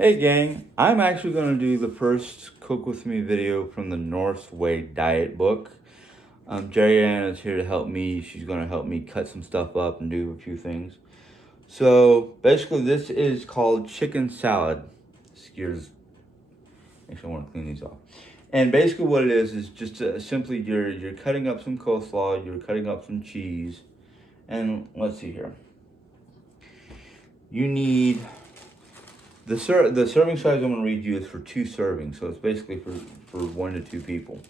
Hey gang, I'm actually going to do the first Cook With Me video from the Northway diet book. Jerry Ann is here to help me. She's going to help me cut some stuff up and do a few things. So basically this is called chicken salad. Excuse, actually I want to clean these off. And basically what it is just simply you're cutting up some coleslaw, you're cutting up some cheese. And let's see here. You need... The serving size I'm going to read you is for 2 servings, so it's basically for 1 to 2 people.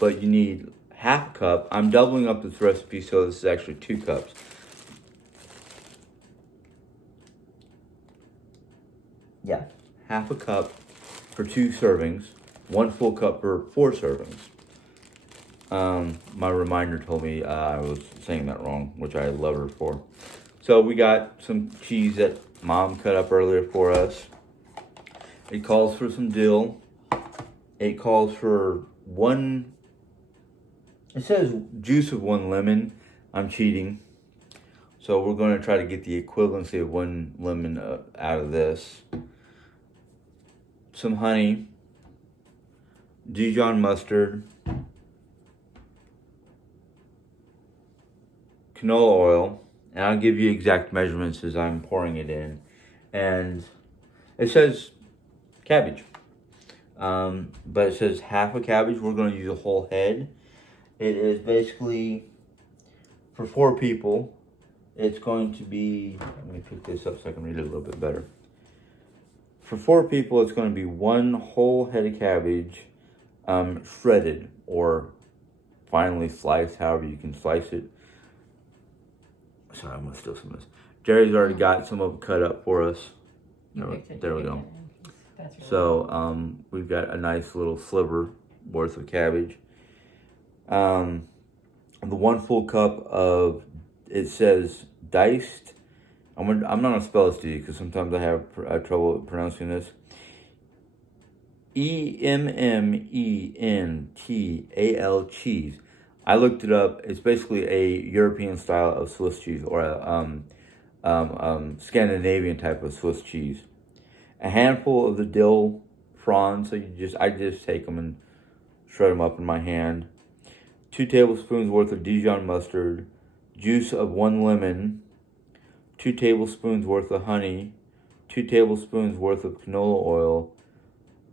But you need half a cup. I'm doubling up this recipe, so this is actually 2 cups. Yeah, half a cup for 2 servings, 1 full cup for 4 servings. My reminder told me I was saying that wrong, which I love her for. So we got some cheese that Mom cut up earlier for us. It calls for some dill. It calls for it says juice of 1 lemon. I'm cheating. So we're going to try to get the equivalency of 1 lemon out of this. Some honey. Dijon mustard. Canola oil. And I'll give you exact measurements as I'm pouring it in. And it says cabbage. But it says half a cabbage. We're going to use a whole head. It is basically, for 4 people, it's going to be, let me pick this up so I can read it a little bit better. For 4 people, it's going to be 1 whole head of cabbage, shredded or finely sliced, however you can slice it. Sorry, I'm going to steal some of this. Jerry's already got some of it cut up for us. There we go. So we've got a nice little sliver worth of cabbage. The 1 full cup of, it says diced. I'm not going to spell this to you because sometimes I have trouble pronouncing this. EMMENTAL cheese. I looked it up. It's basically a European style of Swiss cheese, or a Scandinavian type of Swiss cheese. A handful of the dill fronds. So I just take them and shred them up in my hand. 2 tablespoons worth of Dijon mustard. Juice of 1 lemon. 2 tablespoons worth of honey. 2 tablespoons worth of canola oil.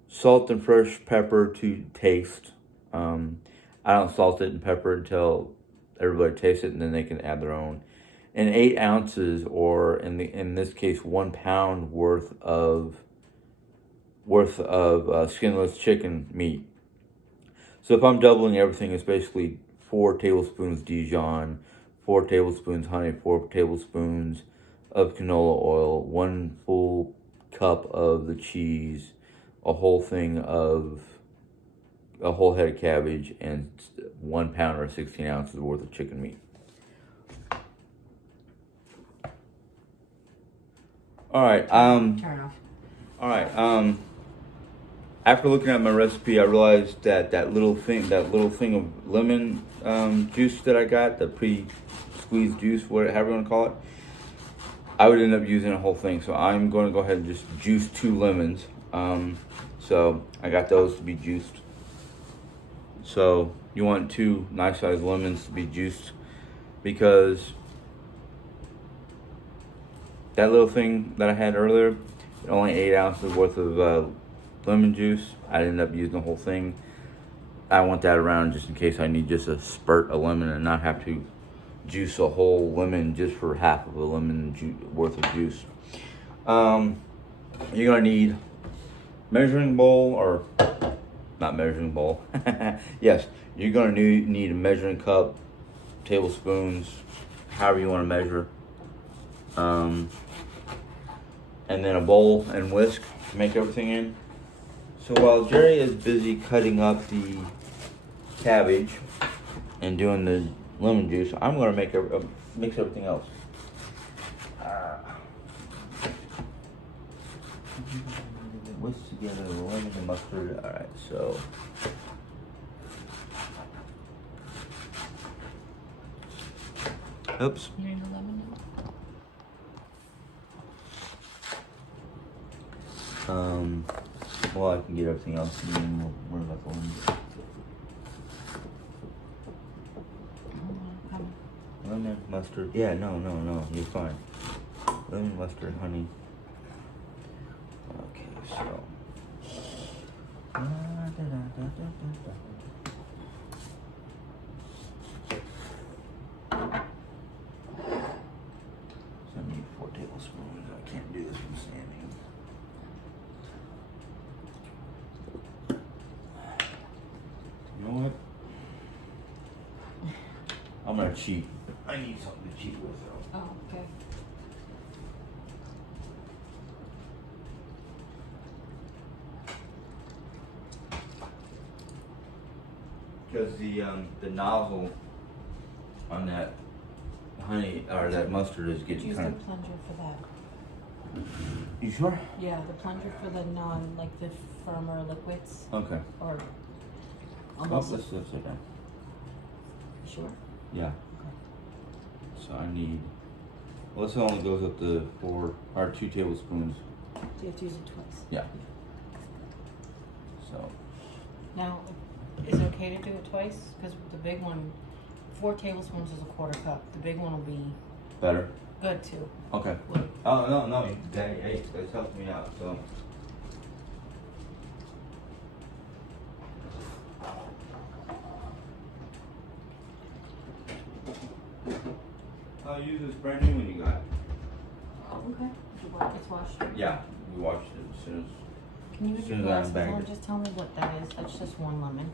Salt and fresh pepper to taste. I don't salt it and pepper it until everybody tastes it, and then they can add their own. And 8 ounces, or in this case, 1 pound worth of skinless chicken meat. So if I'm doubling everything, it's basically 4 tablespoons Dijon, 4 tablespoons honey, 4 tablespoons of canola oil, 1 full cup of the cheese, a whole head of cabbage, and 1 pound or 16 ounces worth of chicken meat. All right. Turn off. All right. After looking at my recipe, I realized that little thing of lemon juice that I got, the pre-squeezed juice, however you want to call it, I would end up using a whole thing. So I'm going to go ahead and just juice 2 lemons. So I got those to be juiced. So you want 2 nice sized lemons to be juiced, because that little thing that I had earlier, only 8 ounces worth of lemon juice. I ended up using the whole thing. I want that around just in case I need just a spurt of lemon and not have to juice a whole lemon just for half of a lemon worth of juice. You're gonna need measuring bowl, or not measuring bowl. Yes, you're gonna need a measuring cup, tablespoons, however you want to measure. And then a bowl and whisk to make everything in. So while Jerry is busy cutting up the cabbage and doing the lemon juice, I'm going to mix everything else. Whisk together the lemon and mustard. All right, so oops. You need the lemon now? Well, I can get everything else and then we'll worry about the lemon. Lemon, mustard. Yeah, no, you're fine. Lemon, mustard, honey. Okay, so. So I need 4 tablespoons. I can't do this from standing. You know what? I'm gonna cheat. I need something to cheat with though. Oh, okay. Because the nozzle on that honey or that mustard is getting Use the kind of. plunger for that. You sure? Yeah, the plunger for the like the firmer liquids. Okay. Or Oh, almost. let's sit down. Sure. Yeah. So I need. Well, this only goes up to 2 tablespoons. Do you have to use it twice? Yeah. So. Now, is it okay to do it twice? Because the big one, 4 tablespoons is a 1/4 cup. The big one will be Better. good too. Okay. Would- Oh no, that's helped me out. So. I'll use this brand new one you got. Okay. It's washed. Yeah, we washed it as soon as. Can you give Soon your as I glasses unbagged on? it. Just tell me what that is. That's just 1 lemon.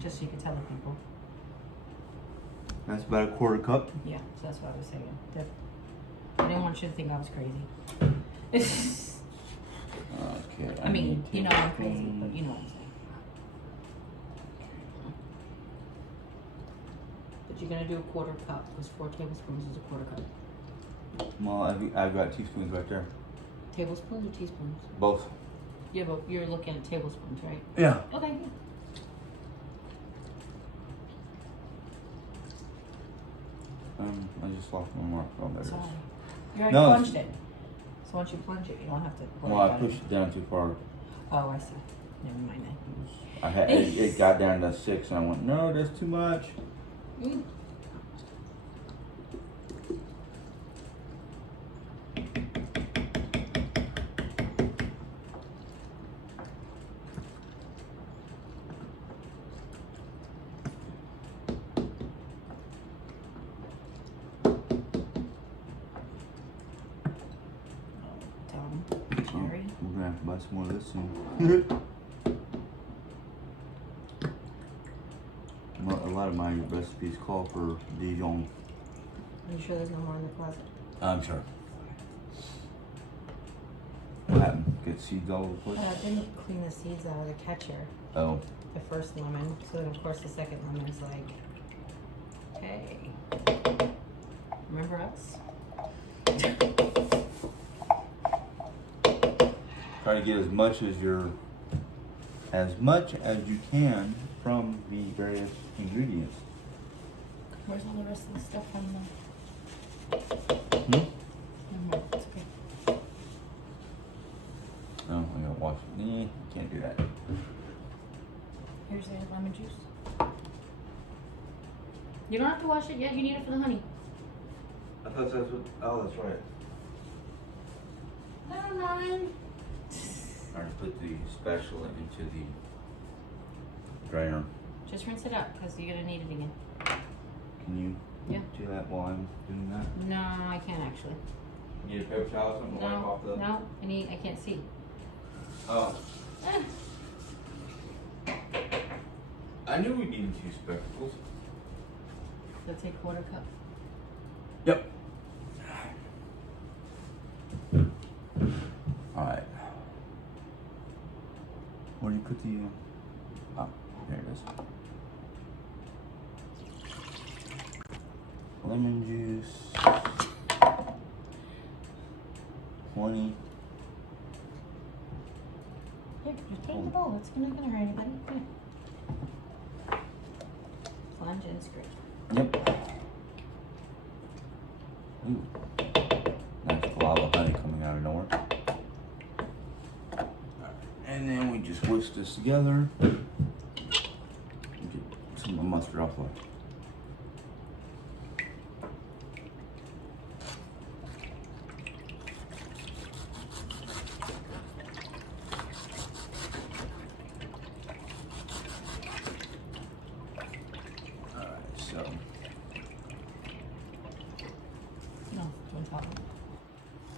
Just so you can tell the people. That's about a 1/4 cup. Yeah, so that's what I was saying. I didn't want you to think I was crazy. Okay. I mean, need you know I'm crazy, tablespoons. but you know what I'm saying. But you're gonna do a 1/4 cup, because 4 tablespoons is a 1/4 cup. Well, I've got teaspoons right there. Tablespoons or teaspoons? Both. Yeah, but you're looking at tablespoons, right? Yeah. Okay. I just lost my mark. Oh, there it is. Sorry. You already No, plunged it. So once you plunge it, you don't have to worry Well, I about pushed it down too far. Oh, I see. Never mind then. It got down to 6, and I went, no, that's too much. Mm. Dumb. Jerry. We're gonna have to buy some more of this soon. A lot of my recipes call for Dijon. Are you sure there's no more in the closet? I'm sure. What happened? Get seeds all over the place? I didn't clean the seeds out of the catcher. Oh. The first lemon. So then, of course, the second lemon is like, hey, remember us? Try to get as much as you can from the various ingredients. Where's all the rest of the stuff from the? Hmm? It's okay. Oh, I gotta wash it. Nah, can't do that. Here's the lemon juice. You don't have to wash it yet. You need it for the honey. I thought that's what. Oh, that's right. Never mind. I put the spatula into the drainer. Just rinse it up because you're gonna need it again. Can you do that while I'm doing that? No, I can't actually. You need a paper towel or something to wipe off the. No, I can't see. Oh. I knew we needed 2 spectacles. So take 1/4 cup. Yep. All right. Where do you put the? Oh, there it is. Lemon juice. 20. Here, just take the bowl. It's not gonna hurt anybody. Here. Plunge and scrape. Yep. Ooh. Nice glob of honey coming out of nowhere. this together. Get some of the mustard off the way.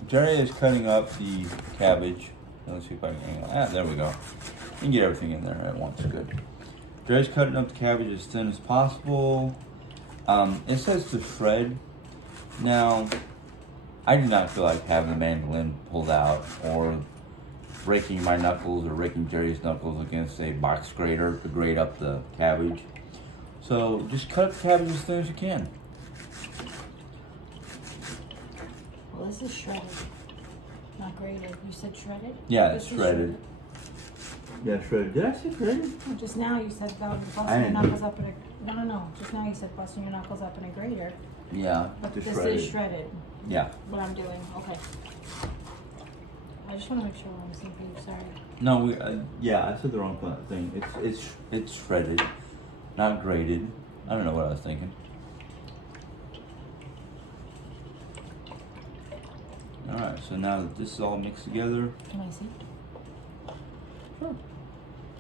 Jerry is cutting up the cabbage. Let's see if I can. There we go. You can get everything in there at once. Good. Jerry's cutting up the cabbage as thin as possible. It says to shred. Now, I do not feel like having a mandolin pulled out or breaking my knuckles or breaking Jerry's knuckles against a box grater to grate up the cabbage. So just cut up the cabbage as thin as you can. Well, this is shredded, not grated. You said shredded? Yeah, it's shredded. Yeah, shredded. Did I say shredded? Well, just now you said busting your knuckles up in a... No. Just now you said busting your knuckles up in a grater. Yeah, but this shredded. Is shredded. Yeah. What I'm doing. Okay. I just want to make sure we're on the same page. Sorry. No, yeah, I said the wrong thing. It's shredded, not grated. I don't know what I was thinking. All right, so now that this is all mixed together, can I see? Sure.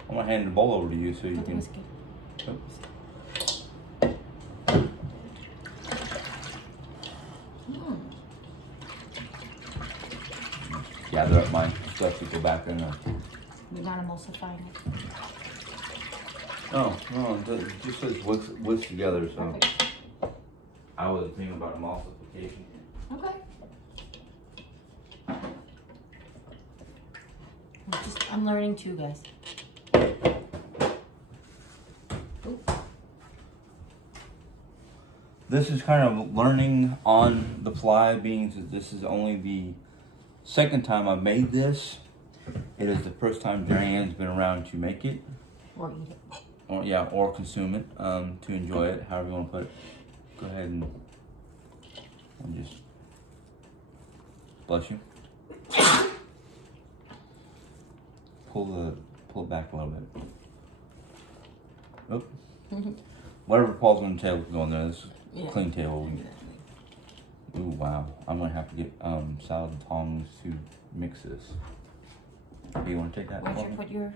I'm gonna hand the bowl over to you so you Put can. whiskey. Oops. Gather up my stuff to go back in there. You're not emulsifying it. Oh, no, it just says whisk together, so. Perfect. I was thinking about emulsification. Okay. I'm learning too, guys. Ooh. This is kind of learning on the fly, being that this is only the second time I've made this. It is the first time Jerry-Ann's been around to make it. Or eat it. Or consume it, to enjoy it, however you want to put it. Go ahead and just bless you. Pull it back a little bit. Oh. Whatever falls on the table can go in there. This is a clean table. Ooh, wow. I'm gonna have to get salad tongs to mix this. Do you want to take that? Where'd you put your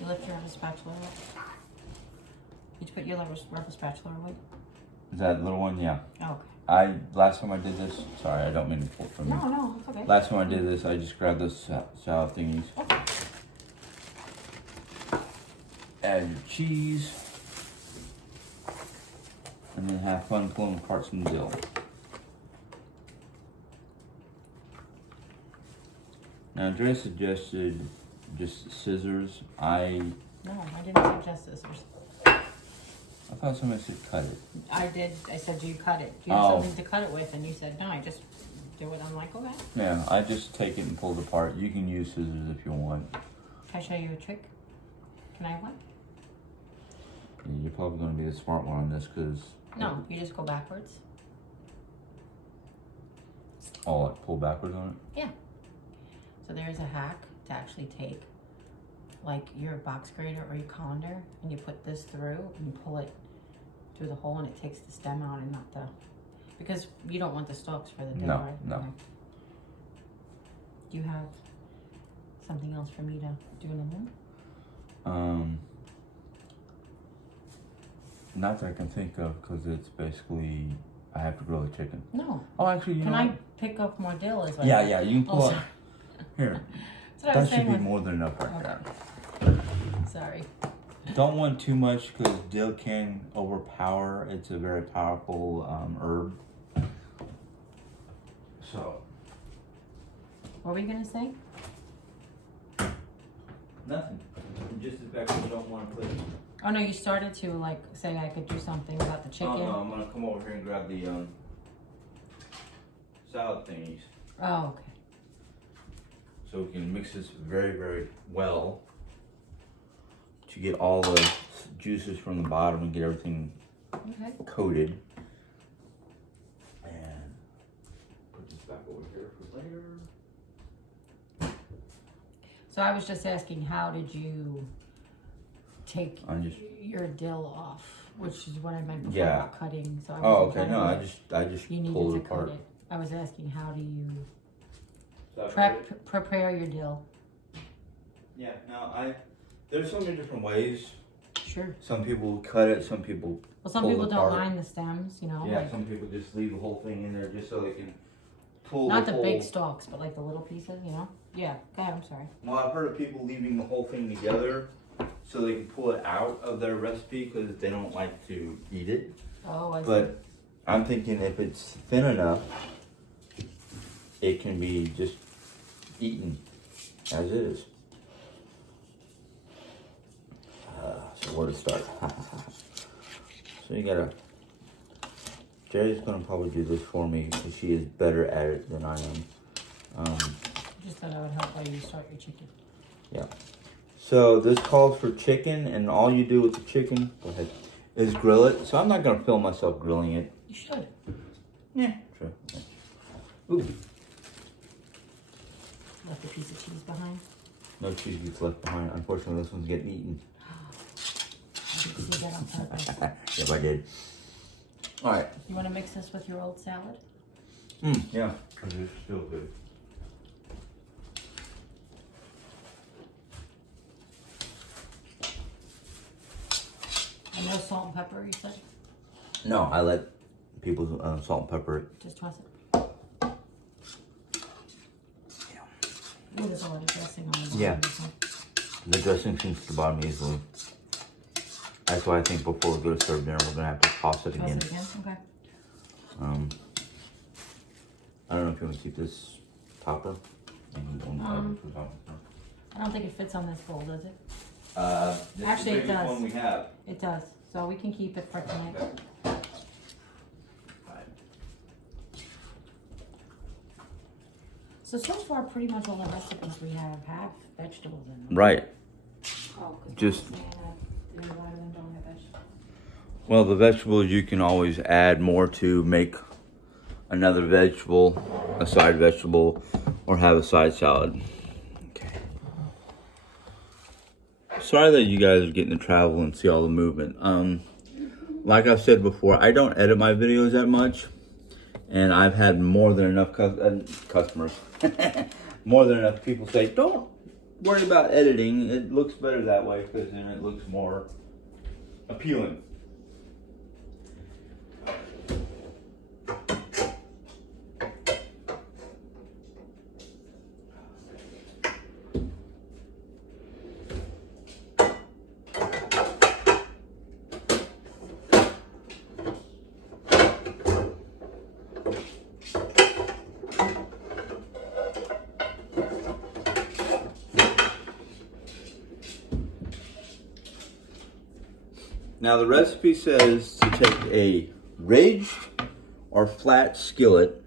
you lift your rubber spatula up? Did you put your rubber spatula away? Is that the little one? Yeah. Oh, okay. Last time I did this, sorry, I don't mean to pull it from you. No, it's okay. Last time I did this, I just grabbed those salad thingies. Okay. Add your cheese. And then have fun pulling apart some dill. Now, Dre suggested just scissors. No, I didn't suggest scissors. I thought somebody said cut it. I did. I said, do you cut it? Do you have something to cut it with? And you said, no, I just do it. I'm like, okay. Yeah, I just take it and pull it apart. You can use scissors if you want. Can I show you a trick? Can I have one? Yeah, you're probably going to be the smart one on this because... No, you just go backwards. Oh, like pull backwards on it? Yeah. So there's a hack to actually take like your box grater or your colander and you put this through and you pull it through the hole and it takes the stem out and not the, because you don't want the stalks for the dill, right? No. Okay. Do you have something else for me to do in the room? Not that I can think of because it's basically, I have to grill the chicken. No. Oh, actually, you know. Can I pick up more dill as well? Yeah, you can pull up. Here. That should be more than enough right there. Sorry. Don't want too much because dill can overpower. It's a very powerful herb. So. What were you going to say? Nothing. Just the fact that you don't want to put it. Oh no, you started to like say I could do something about the chicken. Oh no, I'm going to come over here and grab the salad thingies. Oh, okay. So we can mix this very, very well to get all the juices from the bottom and get everything coated. And put this back over here for later. So I was just asking, how did you take I just your dill off? Which is what I meant before Yeah. about cutting. So I oh wasn't okay no telling I just you pulled needed it to cut apart. it. I was asking, how do you So prepare your dill? Yeah. Now there's so many different ways. Sure. Some people cut it. Some people. Well, some pull it people don't apart. mind the stems, you know. Yeah. Like, Some people just leave the whole thing in there just so they can pull. not the the whole... big stalks, but like the little pieces, you know. Yeah. Go ahead. I'm sorry. Well, I've heard of people leaving the whole thing together so they can pull it out of their recipe because they don't like to eat it. Oh, I see. But I'm thinking if it's thin enough, it can be just eaten as is. So where to start? So you gotta. Jerry's gonna probably do this for me because she is better at it than I am. Just thought I would help while you start your chicken. Yeah. So this calls for chicken, and all you do with the chicken, go ahead, is grill it. So I'm not gonna film myself grilling it. You should. Yeah, true. Ooh, Left a piece of cheese behind. no cheese gets left behind. Unfortunately, this one's getting eaten. I didn't see that on purpose. Yep, I did. All right. You want to mix this with your old salad? Yeah, because it's still good. And no salt and pepper, you said? No, I let people salt and pepper it. Just toss it. Yeah. Ooh, there's a lot of dressing on the bottom. Yeah. of this one. The dressing sinks to the bottom easily. That's why I think before we go to serve dinner, we're gonna have to toss it Toss again. it again? Okay. I don't know if you want to keep this topper. I don't think it fits on this bowl, does it? This Actually, is it the biggest does. one we have. It does. So we can keep it for tonight. Okay. So far, pretty much all the recipes we have vegetables in them. Right. Oh, 'cause Just- I was saying that a lot of them don't have vegetables. Well, the vegetables you can always add more to make another vegetable, a side vegetable, or have a side salad. Okay. Sorry that you guys are getting to travel and see all the movement. Like I've said before, I don't edit my videos that much, and I've had more than enough customers, more than enough people say, "Don't worry about editing. It looks better that way because then it looks more appealing." Now the recipe says to take a ridged or flat skillet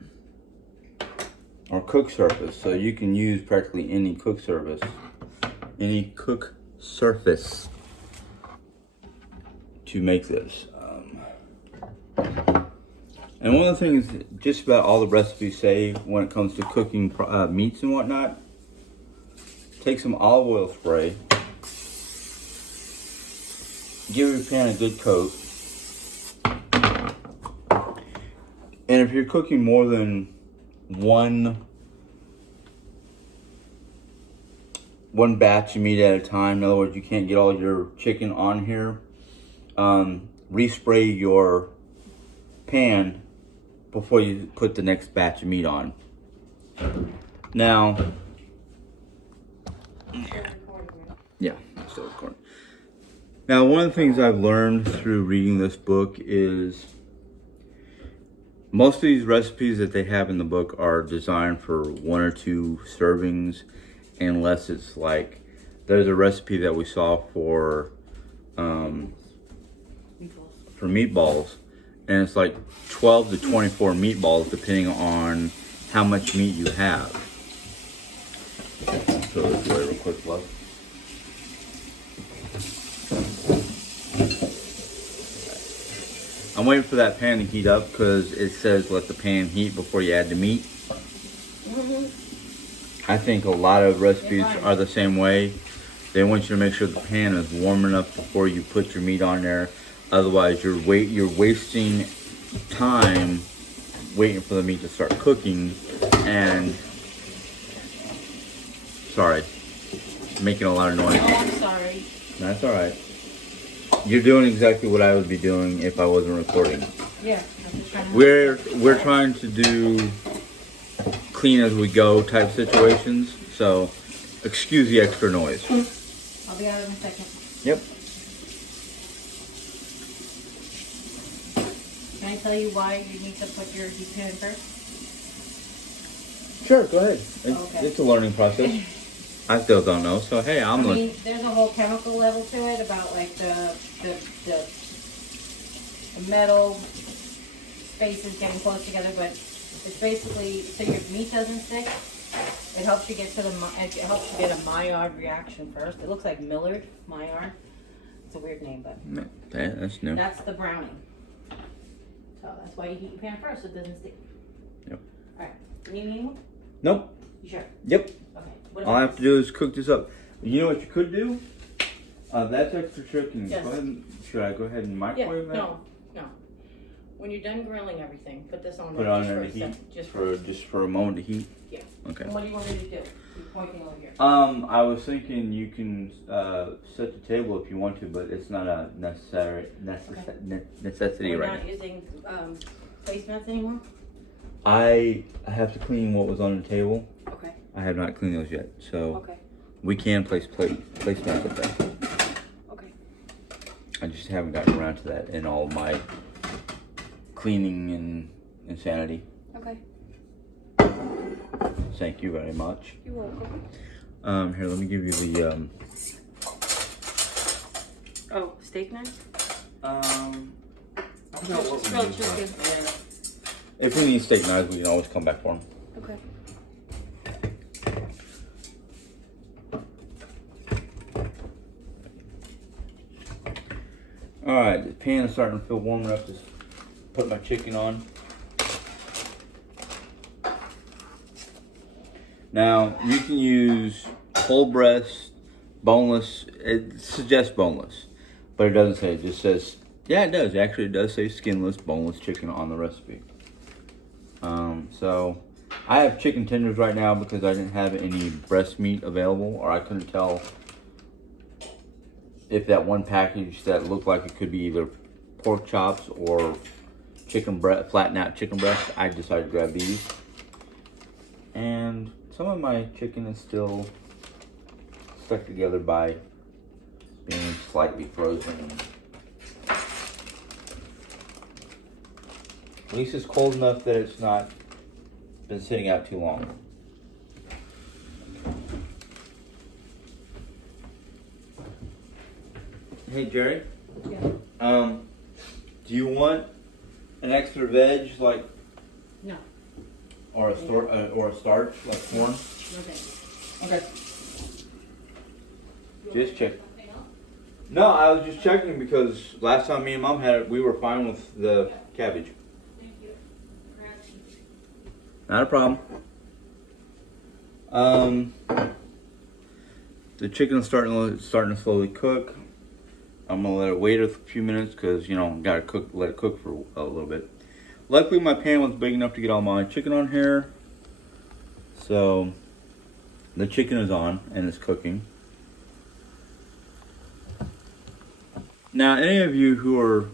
or cook surface. So you can use practically any cook surface to make this. And one of the things just about all the recipes say when it comes to cooking meats and whatnot, take some olive oil spray. Give your pan a good coat. And if you're cooking more than one batch of meat at a time, in other words, you can't get all your chicken on here, respray your pan before you put the next batch of meat on. Now, yeah, I'm still recording. Now, one of the things I've learned through reading this book is most of these recipes that they have in the book are designed for 1 or 2 servings, unless it's like, there's a recipe that we saw for meatballs, and it's like 12 to 24 meatballs depending on how much meat you have. Throw this away real quick, love. I'm waiting for that pan to heat up because it says let the pan heat before you add the meat. I think a lot of recipes are the same way. They want you to make sure the pan is warm enough before you put your meat on there. Otherwise, you're wasting time waiting for the meat to start cooking. And sorry, making a lot of noise. Oh, I'm sorry. That's all right. You're doing exactly what I would be doing if I wasn't recording. Yeah. I'm just trying to We're trying to do clean as we go type situations, so excuse the extra noise. I'll be out in a second. Yep. Can I tell you why you need to put your heat pan first? Sure, go ahead. Okay. It's a learning process. I still don't know, so hey, I mean, there's a whole chemical level to it about like the metal spaces getting close together, but it's basically so your meat doesn't stick. It helps you get to it helps you get a Maillard reaction first. It looks like Maillard. It's a weird name, but Okay, that's new. that's the browning. So that's why you heat your pan first so it doesn't stick. Yep. All right. You need one? Nope. You sure? Yep. Okay. What All I about have to do is cook this up. You know what you could do? That's extra chicken. Yes. Go ahead. Should I go ahead and microwave that? No. When you're done grilling everything, put this on Put it there on just there for to a heat sec. just for a moment to heat. Yeah. Okay. And what do you want me to do? You're pointing over here. I was thinking you can set the table if you want to, but it's not a necessity We're right not now. using placemats anymore? I have to clean what was on the table. Okay. I have not cleaned those yet, so Okay. we can place placemats up there. Okay. I just haven't gotten around to that in all my cleaning and insanity. Okay. Thank you very much. You're welcome. Here, let me give you the Oh, steak knife? Grilled chicken. If we need steak knives, we can always come back for them. Okay. Alright, the pan is starting to feel warm enough to put my chicken on. Now, you can use whole breast, boneless. It suggests boneless, but it doesn't say. It just says, yeah, it does. Actually, it does say skinless, boneless chicken on the recipe. So, I have chicken tenders right now because I didn't have any breast meat available, or I couldn't tell if that one package that looked like it could be either pork chops or chicken breast, flattened out chicken breast. I decided to grab these. And some of my chicken is still stuck together by being slightly frozen. At least it's cold enough that it's not been sitting out too long. Hey Jerry. Yeah. Do you want an extra veg like? No. Or a starch like corn? Okay. Okay. Just check. No, I was just checking because last time me and Mom had it, we were fine with the cabbage. Thank you. Not a problem. The chicken is starting to slowly cook. I'm gonna let it wait a few minutes because gotta let it cook for a little bit. Luckily, my pan was big enough to get all my chicken on here. So the chicken is on and it's cooking. Now, any of you who are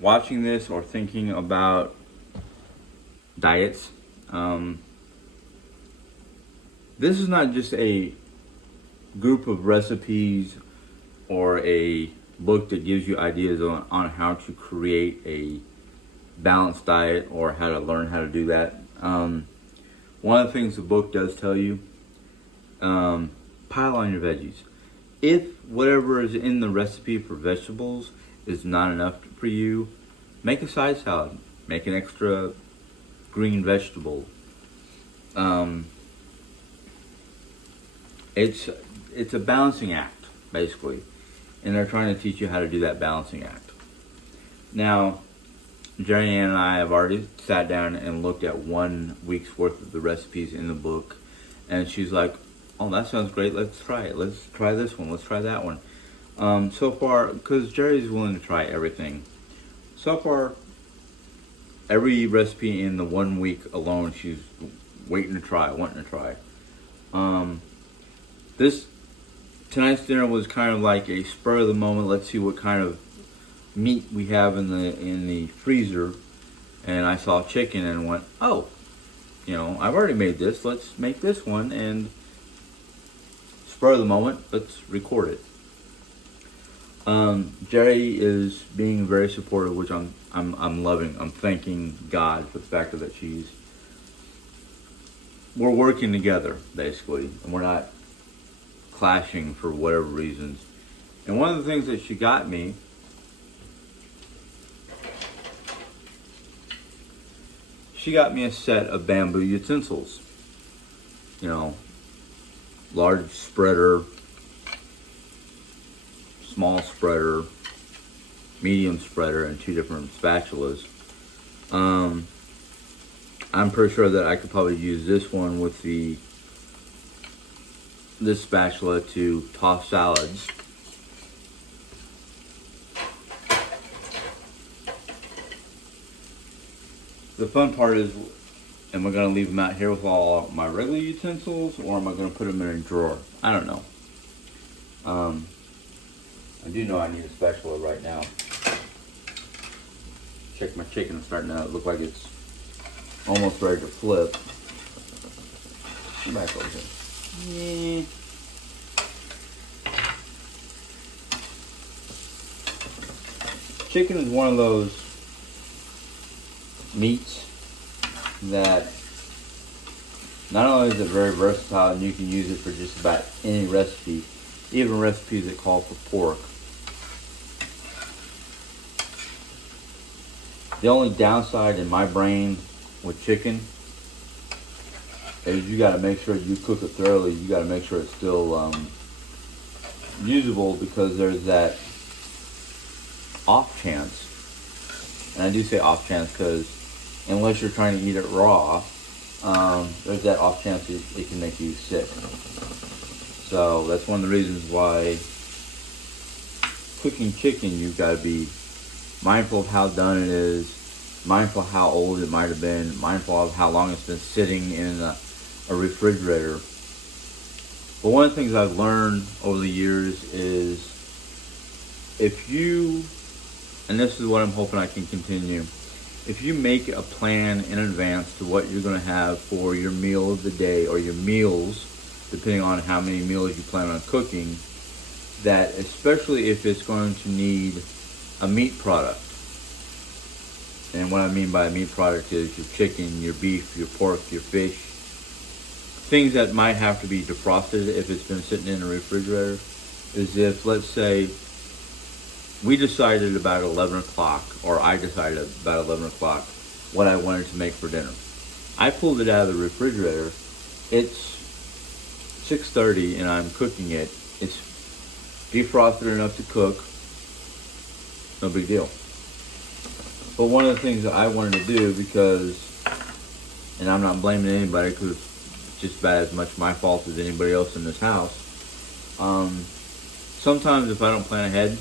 watching this or thinking about diets, this is not just a group of recipes or a book that gives you ideas on how to create a balanced diet or how to learn how to do that. One of the things the book does tell you, pile on your veggies. If whatever is in the recipe for vegetables is not enough for you, make a side salad. Make an extra green vegetable. It's a balancing act, basically. And they're trying to teach you how to do that balancing act. Now, Jerry and I have already sat down and looked at 1 week's worth of the recipes in the book. And she's like, oh, that sounds great. Let's try it. Let's try this one. Let's try that one. So far, because Jerry's willing to try everything. So far, every recipe in the 1 week alone, she's wanting to try. This tonight's dinner was kind of like a spur of the moment. Let's see what kind of meat we have in the freezer. And I saw chicken and went, oh, I've already made this. Let's make this one. And spur of the moment, let's record it. Jerry is being very supportive, which I'm loving. I'm thanking God for the fact that we're working together, basically, and we're not clashing for whatever reasons. And one of the things that she got me, a set of bamboo utensils. Large spreader, small spreader, medium spreader, and 2 different spatulas. I'm pretty sure that I could probably use this one with this spatula to toss salads. The fun part is, am I going to leave them out here with all my regular utensils, or am I going to put them in a drawer? I don't know. I do know I need a spatula right now. Check my chicken, it's starting to look like it's almost ready to flip. Come back over here. Chicken is one of those meats that not only is it very versatile and you can use it for just about any recipe, even recipes that call for pork. The only downside in my brain with chicken is you got to make sure you cook it thoroughly. You got to make sure it's still usable, because there's that off chance, and I do say off chance because unless you're trying to eat it raw, there's that off chance it can make you sick. So that's one of the reasons why cooking chicken, you've got to be mindful of how done it is, mindful of how old it might have been, mindful of how long it's been sitting in a refrigerator. But one of the things I've learned over the years is if you, and this is what I'm hoping I can continue, if you make a plan in advance to what you're going to have for your meal of the day, or your meals, depending on how many meals you plan on cooking, that especially if it's going to need a meat product, and what I mean by a meat product is your chicken, your beef, your pork, your fish, things that might have to be defrosted if it's been sitting in the refrigerator, is if, let's say, we decided about 11 o'clock, or I decided about 11 o'clock, what I wanted to make for dinner. I pulled it out of the refrigerator. It's 6:30 and I'm cooking it. It's defrosted enough to cook. No big deal. But one of the things that I wanted to do, because, and I'm not blaming anybody because it's just about as much my fault as anybody else in this house. Sometimes if I don't plan ahead,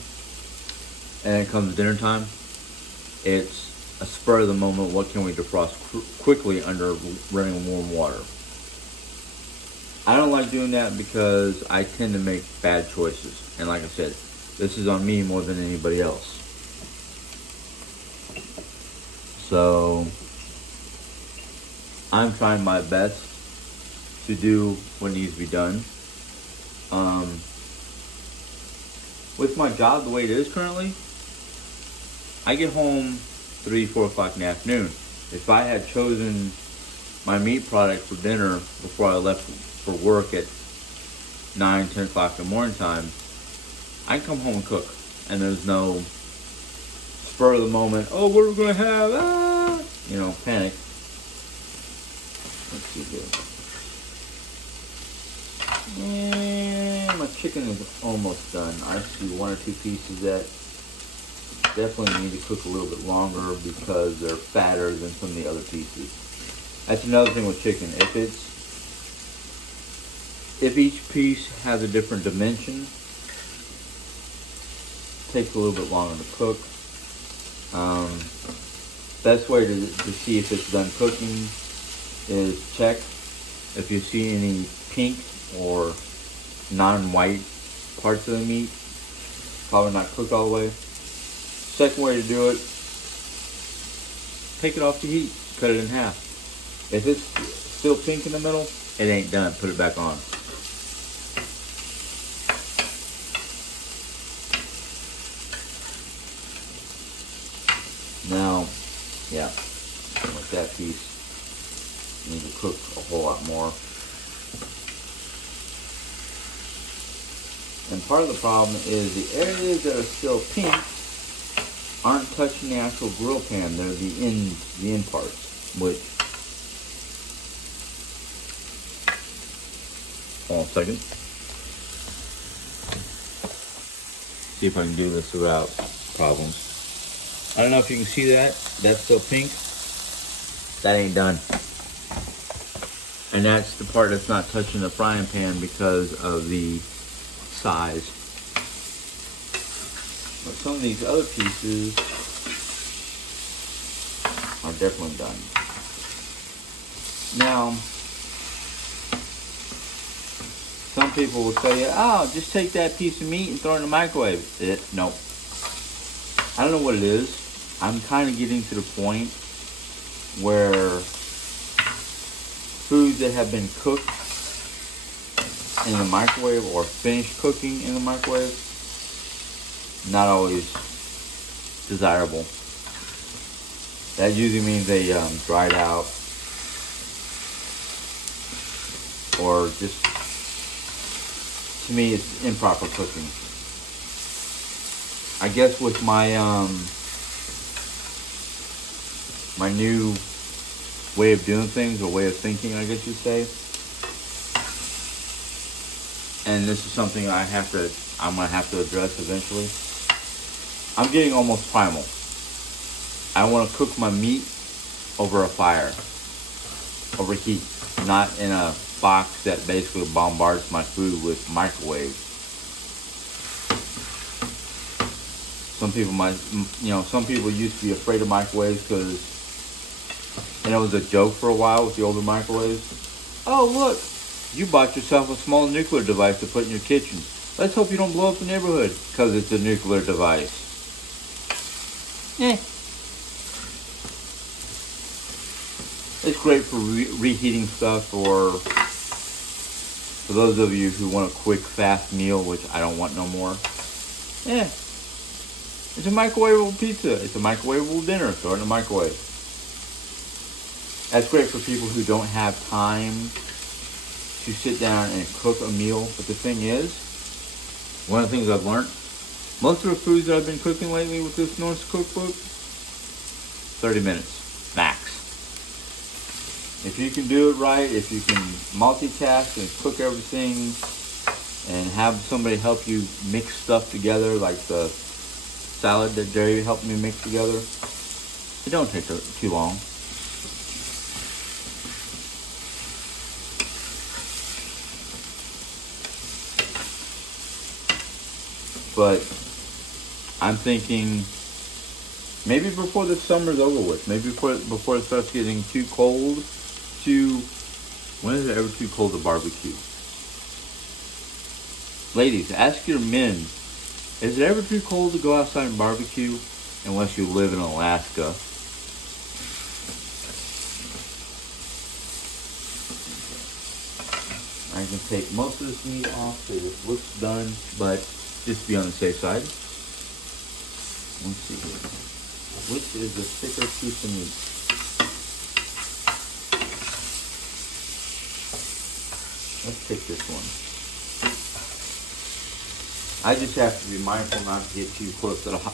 and it comes dinner time, it's a spur of the moment. What can we defrost quickly under running warm water? I don't like doing that because I tend to make bad choices. And like I said, this is on me more than anybody else. So I'm trying my best to do what needs to be done. With my job the way it is currently, I get home 3, 4 o'clock in the afternoon. If I had chosen my meat product for dinner before I left for work at 9, 10 o'clock in the morning time, I can come home and cook. And there's no spur of the moment, oh, what are we going to have? Panic. Let's see here. And my chicken is almost done. I see 1 or 2 pieces that definitely need to cook a little bit longer because they're fatter than some of the other pieces. That's another thing with chicken. If it's if each piece has a different dimension, it takes a little bit longer to cook. Best way to see if it's done cooking is check if you see any pink or non-white parts of the meat. Probably not cooked all the way. Second way to do it, take it off the heat, cut it in half. If it's still pink in the middle, it ain't done. Put it back on. Now, yeah, with that piece, you need to cook a whole lot more. And part of the problem is the areas that are still pink aren't touching the actual grill pan. They're the end parts, which, hold on a second. See if I can do this without problems. I don't know if you can see that. That's still pink. That ain't done. And that's the part that's not touching the frying pan because of the size. But some of these other pieces are definitely done. Now, some people will say, oh, just take that piece of meat and throw it in the microwave. No. I don't know what it is. I'm kind of getting to the point where foods that have been cooked in the microwave or finished cooking in the microwave, not always desirable. That usually means they dried out or just, to me, it's improper cooking. I guess with my my new way of doing things, or way of thinking, I guess you'd say. And this is something I'm gonna have to address eventually. I'm getting almost primal. I want to cook my meat over a fire, over heat, not in a box that basically bombards my food with microwave. Some people used to be afraid of microwaves because, and it was a joke for a while with the older microwaves. Oh, look, you bought yourself a small nuclear device to put in your kitchen. Let's hope you don't blow up the neighborhood because it's a nuclear device. It's great for reheating stuff, or for those of you who want a quick, fast meal, which I don't want no more. It's a microwavable pizza. It's a microwavable dinner. Throw it in the microwave. That's great for people who don't have time to sit down and cook a meal. But the thing is, one of the things I've learned, most of the foods that I've been cooking lately with this Nordic cookbook, 30 minutes, max. If you can do it right, if you can multitask and cook everything and have somebody help you mix stuff together, like the salad that Jerry helped me mix together, it don't take too long. But I'm thinking maybe before the summer's over with, maybe before it starts getting too cold when is it ever too cold to barbecue? Ladies, ask your men, is it ever too cold to go outside and barbecue? Unless you live in Alaska. I can take most of this meat off so it looks done, but just to be on the safe side. Let's see here. Which is the thicker piece of meat? Let's pick this one. I just have to be mindful not to get too close to the hot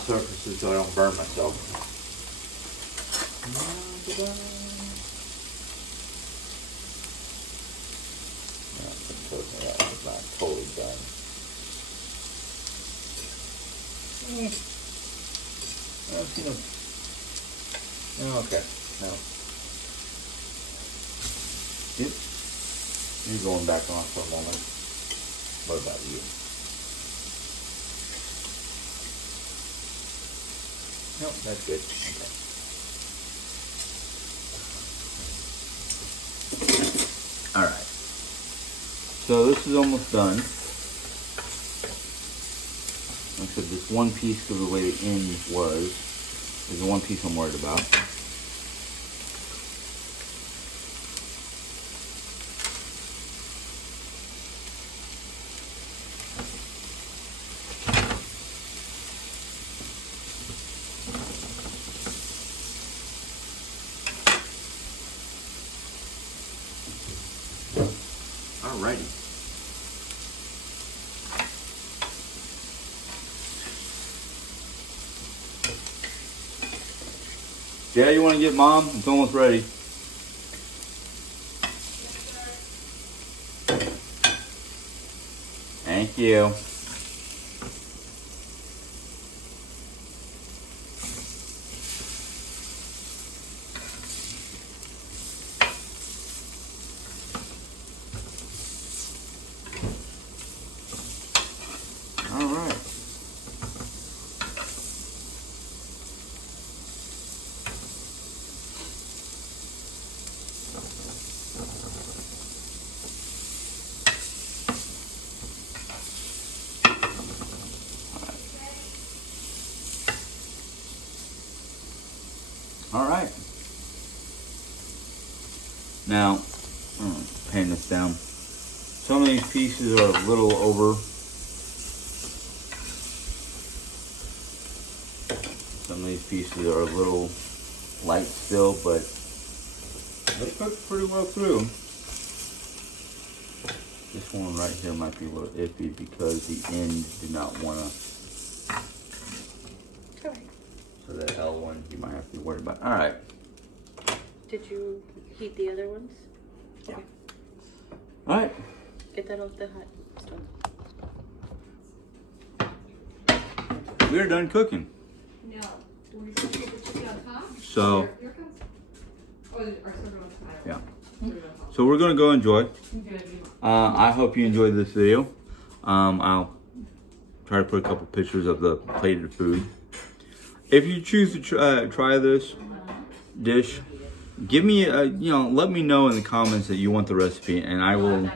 surfaces so I don't burn myself. It's not totally done. Okay. No. Yep. You're going back on for a moment. What about you? Nope, that's good. Okay. Alright. So this is almost done. Like I said, this one piece of the way the end was is the one piece I'm worried about. Alrighty. Yeah, you want to get Mom? It's almost ready. Thank you. All right. All right. Now, paint this down. Some of these pieces are a little over. Some of these pieces are a little light still, but they cooked pretty well through. This one right here might be a little iffy because the end did not want to. So the L one you might have to be worried about. All right. Did you heat the other ones? Yeah. All right. Get that off the hot stove. We're done cooking. No. We're supposed to put the chicken on top? So. Here comes. Oh, our server on top. Yeah. So we're gonna go enjoy. I hope you enjoyed this video. I'll try to put a couple pictures of the plated food. If you choose to try this dish, give me let me know in the comments that you want the recipe, and I will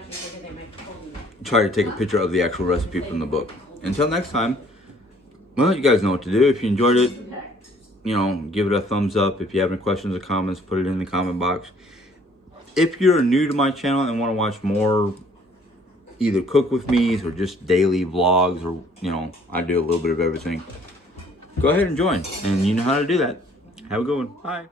try to take a picture of the actual recipe from the book. Until next time, well, you guys know what to do. If you enjoyed it, give it a thumbs up. If you have any questions or comments, put it in the comment box. If you're new to my channel and want to watch more either cook with me's or just daily vlogs, or I do a little bit of everything, go ahead and join, and you know how to do that. Have a good one. Bye.